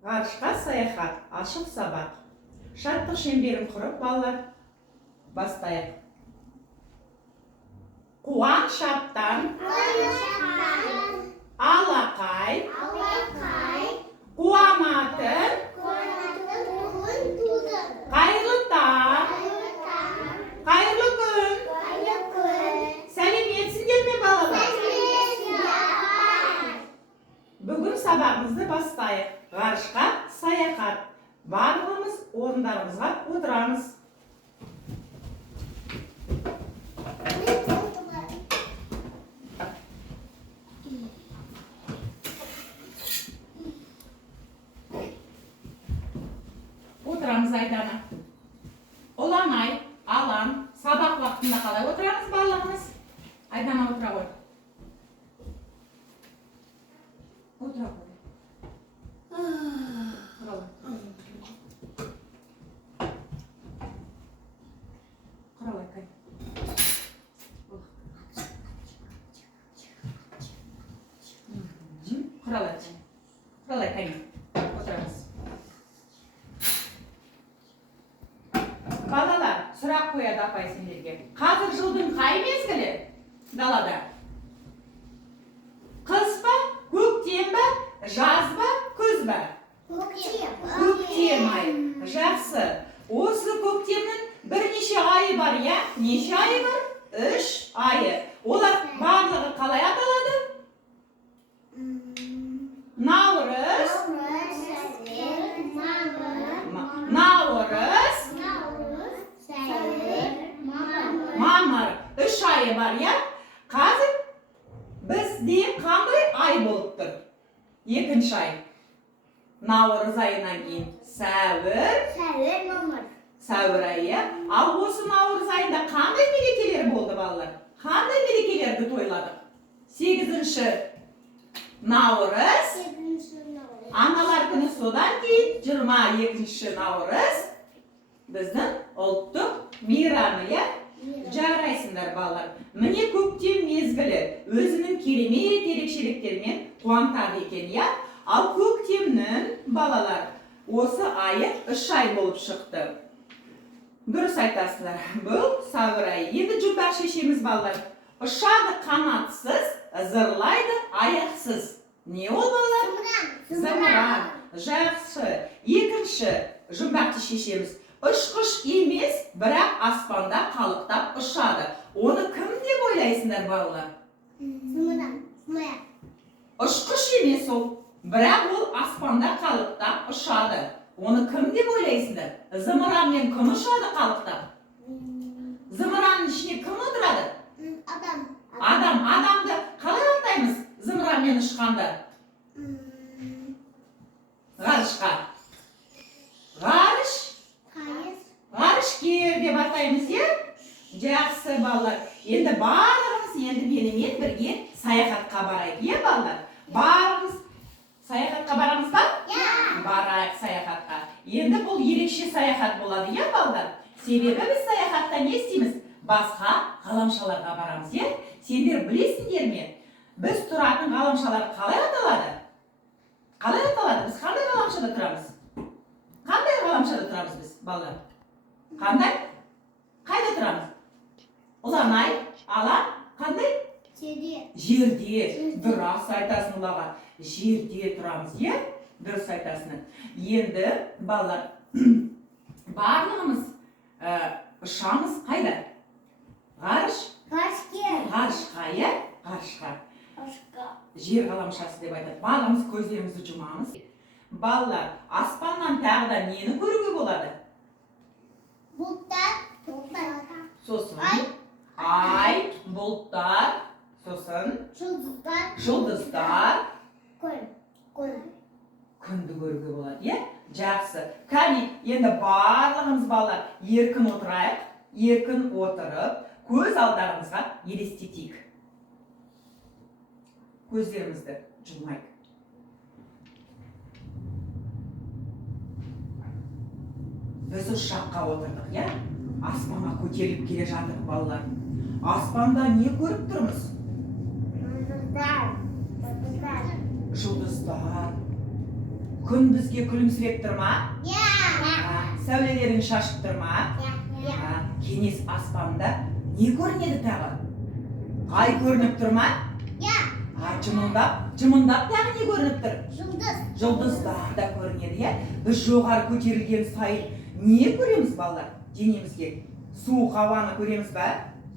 Ғарышқа саяхат, ашық сабақ. Шаттық шеңберін құрып, балалар, бастайық. Қуан шаттан, алақай, қуанатын, қайырлы таң, қайырлы күн. Сәлеметсіздер ме, балалар? Бүгін сабағымызды бастайық. Ғарышқа саяхат. Барлығымыз орындарымызға отырамыз. Отырамыз, Айдана. Оламай, алан, сабақ уақытында қалай отырамыз барлығымыз? Айдана отыра ғой. Отыра ғой. Құралай, кай. Құралай, кай. Отырамыз. Балалар, сұрақ қояды апай сендерге. Қазір жылдың қай мезгілі далада? Қыс па, көктем ба, жаз ба, күз ба? Көктем ай. Жақсы. Осы көктемнің бірнеше айы бар, я? Неше айы бар? 3 айы. Олар барлығы қалай аталады? Наурыз, мамыр. 3 айы бар, я? Қазір бізде қандай ай болып тұр? 2-ші ай. Наурыз айынан кейін сәуір айы. Ал осы наурыз айында қандай мерекелер болды, балалар? Қандай мерекелерді тойладық? 8-ші наурыз, аналар күні, содан кейін 22-ші наурыз біздің ұлттық мейрамы. Жарайсыңдар, балалар. Міне көктем мезгілі өзінің керемет ерекшеліктерімен қуантады екен, я? Ал көктемнің, балалар, осы айы 3 ай болып шықты. Дұрыс айтасыңдар. Бұл сәуір айы. Енді жұмбақ шешеміз, балалар. Ұшады қанатсыз, зырлайды аяқсыз. Не ол, балалар? Зымыран. Жақсы. 2-ші жұмбақты шешеміз. Ұшқыш емес, бірақ аспанда қалықтап ұшады. Оны кім деп ойлайсыңдар, балалар? Ұшқыш емес ол, бірақ ол аспанда қалықтап ұшады. Оны кім деп ойлайсыңдар? Зымыранмен кім ұшады қалықтап? Зымыранның ішіне кім отырады? Адам. Адамды қалай атаймыз зымыранмен ұшқанда? Ғарышқа. Ғарышкер деп атаймыз, е? Жақсы, балалар. Енді барлығымыз менімен бірге саяхатқа барайық, е, балалар? Барлығымыз саяхатқа барамыз ба? Барайық саяхатқа. Енді бұл ерекше саяхат болады, е, балалар? Себебі біз саяхатта не істейміз? Басқа ғаламшаларға барамыз, е? Сендер білесіңдер ме? Біз тұратын ғаламшалар қалай аталады? Біз қандай ғаламшада тұрамыз? Қандай ғаламшада тұрамыз біз, балалар? Қандай? Қайда тұрамыз? Ұланай, алан, қандай? Жерде. Дұрыс айтасың, ұлаға. Жерде тұрамыз, е? Дұрыс айтасың. Енді, балалар, барлығымыз ұшамыз қайда? Ғарышқа, е? Ғарышқа. Жер ғаламшасы деп айтады. Барлығымыз көздерімізді жұмамыз. Балалар, аспаннан тағы да нені көруге болады? Сосын ай, бұлттар, сосын жұлдыздар, күнді көруге болады, е? Жақсы. Кәне, енді барлығымыз, балалар, еркін отырайық, еркін отырып, көз алдарымызға елестетейік. Көздерімізді жұмайық. Біз ұшаққа отырдық, я? Аспанға көтеріліп келе жатыр, балалар. Аспанда не көріп тұрмыз? Жұлдыздар, Күн бізге күлімсіреп тұр ма? Сәулелерін шашып тұр ма? Кеңес аспанда не көрінеді тағы? Ай көрініп тұр ма? Жымыңдап тағы не көрініп тұр? Жұлдыздар да көрінеді, е? Біз жоғары көтерілген сайын не көреміз балалар? Денемізге суық ауаны көреміз ба?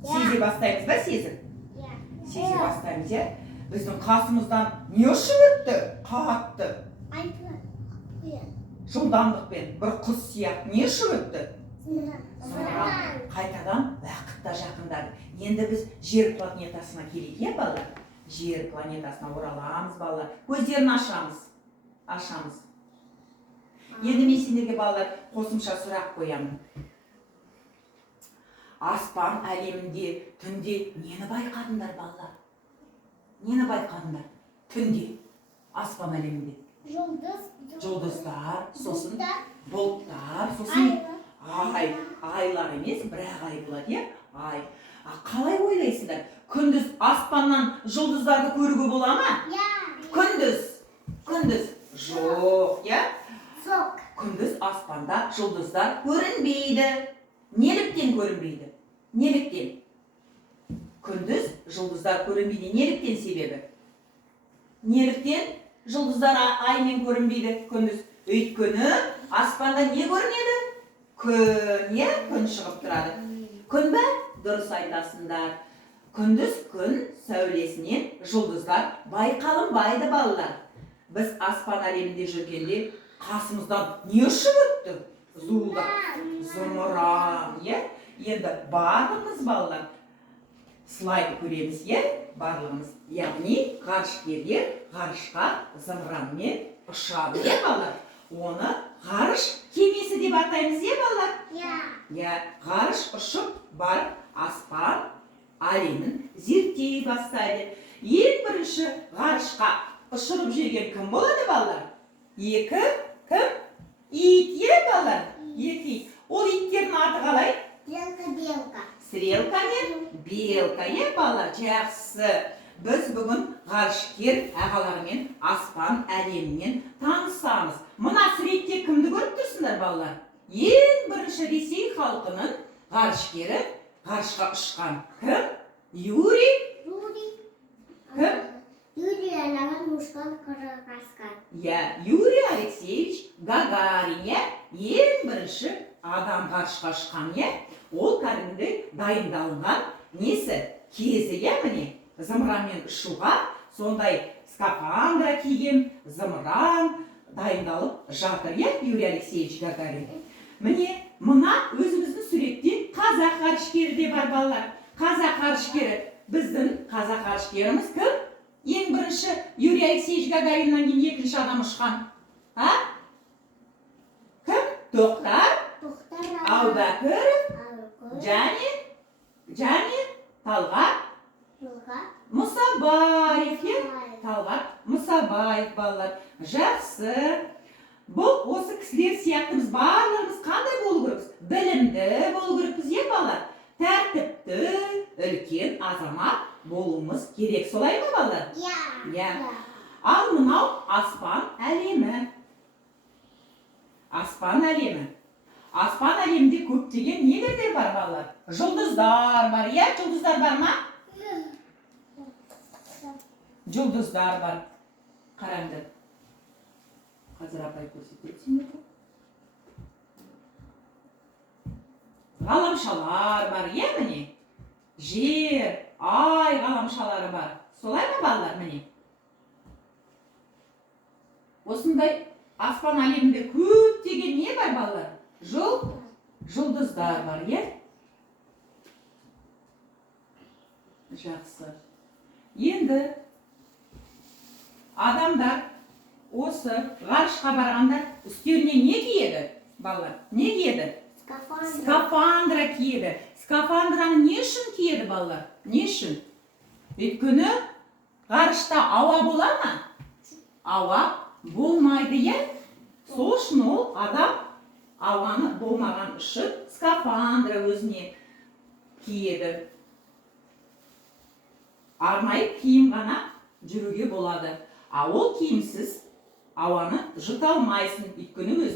Сезе бастаймыз ба сезіп? Сезе бастаймыз, е? Біздің қасымыздан не ұшып өтті? Қатты. Жылдамдықпен бір құс сияқты не ұшып өтті? Қайтадан уақыт та жақындады. Енді біз жер планетасына келейік, е балалар? Жер планетасына ораламыз балалар. Көздерін ашамыз. Енді мен сендерге балалар қосымша сұрақ қоямын. Аспан әлемінде түнде нені байқадыңдар балалар? Нені байқадыңдар? Түнде аспан әлемінде. Жұлдыздар, сосын бұлттар, сосын айлар емес, бірақ ай болады, е? Ай. Қалай ойлайсыңдар? Күндіз аспаннан жұлдыздарды көруге бола ма? Күндіз. Жоқ, е? Күндіз аспанда жұлдыздар көрінбейді. Неліктен көрінбейді? Неліктен? Күндіз жұлдыздар көрінбейді. Неліктен себебі? Неліктен жұлдыздар аймен көрінбейді күндіз? Өйткені аспанда не көрінеді? Күн, е? Күн шығып тұрады. Күн бе? Дұрыс айтасыңдар. Күндіз күн сәулесінен жұлдыздар байқалынбайды балалар. Біз аспан әлемінде жүргенде қасымыздан не ұшып өтті? Зымыран, е? Енді барлығымыз балалар слайд көреміз, е? Барлығымыз. Яғни ғарышкерлер ғарышқа зымыранмен ұшады, е балалар? Оны ғарыш кемесі деп атаймыз, е балалар? Ғарыш ұшып бар аспан әлемін зерттей бастайды. Ең бірінші ғарышқа ұшырып жүрген кім болады балалар? Екі кім? Ит, е балалар? Екі ит. Ол иттердің аты қалай? Стрелка мен белка, е балалар? Жақсы. Біз бүгін ғарышкер ағалармен аспан әлемімен танысамыз. Мына суретте кімді көріп тұрсыңдар балалар? Ең бірінші Ресей халқының ғарышкері ғарышқа ұшқан кім? Юрий? Кім? Юрий Алексеевич Гагарин, ең бірінші адам ғарышқа ұшқан, ол кәдімгідей дайындалған несі? Кезі, міне, зымыранмен ұшуға сондай скафандра киген зымыран дайындалып жатыр, Юрий Алексеевич Гагарин. Міне, мына өзіміздің суретте қазақ ғарышкері де бар балалар. Қазақ ғарышкері. Біздің қазақ ғарышкеріміз кім? Ең бірінші Юрий Алексеевич Гагариннан кейін екінші адам ұшқан. Кім? Тоқтар Әубәкіров және Талғат Мұсабаев. Талғат Мұсабаев балалар. Жақсы. Бұл осы кісілер сияқты біз барлығымыз қандай болу керекпіз? Білімді болу керекпіз, балалар? Тәртіпті, үлкен азамат болуымыз керек, солай ма балалар? Ал мынау аспан әлемі. Аспан әлемі. Аспан әлемінде көптеген нелер бар балалар? Жұлдыздар бар, жұлдыздар бар ма? Жұлдыздар бар. Қараңдар. Қазір апай көрсетеді. Ғаламшалар бар, міне? Жер, ай ғаламшалары бар. Солай ма балалар, міне? Осындай аспан әлемінде көптеген не бар балалар? Жұлдыздар бар, Жақсы. Енді адамдар осы ғарышқа барғанда үстеріне не киеді, балалар? Не киеді? Скафандра киеді. Скафандраны не үшін киеді, балалар? Не үшін? Өйткені ғарышта ауа бола ма? Ауа болмайды, Сол үшін ол адам ауаны болмаған үшін скафандра өзіне киеді. Арнайы киім ғана жүруге болады. Ол киімсіз ауаны жұта алмайсың өйткені